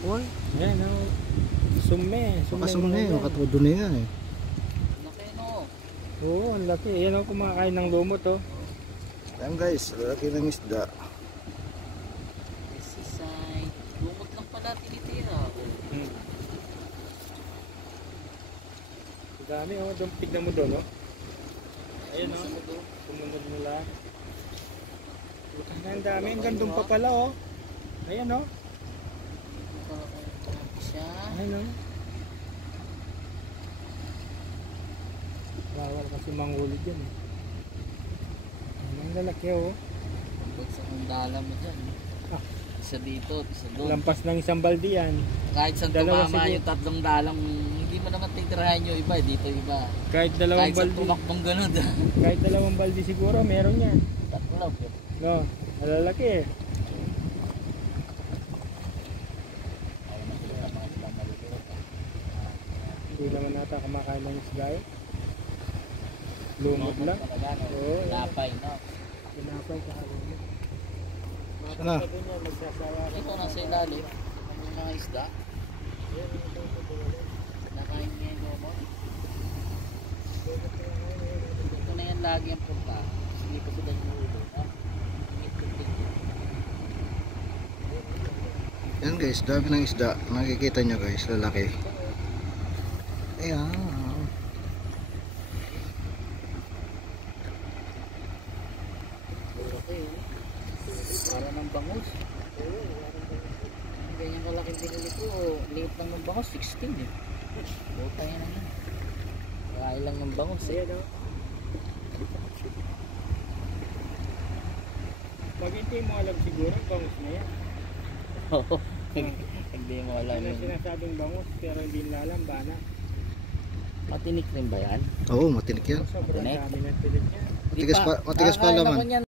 Ayan, oh. Sume. Makatudo na nga eh. Laki no. Oo, ang laki. Ayan, oh, kumakain ng lumot, oh. Ayan guys, laki ng isda. This is lumot lang pala tinitira. Hmm. Ang dami, oh. Tignan mo doon, oh. Ayan, oh. Sumunod nila. Ang dami. Ang gandong pa pala, oh. Ayan, oh. Ayan, oh. Bawal kasi manghuli dyan, eh. Ang lalaki, oh. Bagsak ang dala mo dyan. Ah. Isa dito, isa doon. Lampas ng isang baldi yan. Kahit saan Dalawa tumama siguro. yung tatlong dalang, hindi mo naman titirahan yung iba. Dito iba. Kahit dalawang Kahit saan baldi. tumakbong ganun. Kahit dalawang baldi siguro, meron yan. Tatlo. No, malalaki, eh. Hindi naman nata kumakain ng isda, eh. Lumot lang. Oo, yan. Lapay, no? Pinapay sa halumot. Sana? Ito nasa ilalim. Ang mga isda. Nakain niya yung lumot. Ito na yan lagi ang punta. Sige ko sila yung ulo. Yan guys, dami ng isda. Nakikita nyo guys, lalaki. Ayan. Para ng bangus. Ganyan kalaking binili ko. Liit lang ng bangus, 16 eh. Buta yan na yan. Kaya lang ng bangus eh. Ayan, oh. Pag hindi mo alam siguro, bangus na yan. Oo. Hindi mo alam Ano yun. sinasabing bangus, pero hindi nila alam, bana. Matinik rin ba yan? Oo, matinik yan. Sobrang Matinik? dami ng tilit niya. Matigas pa laman. Ano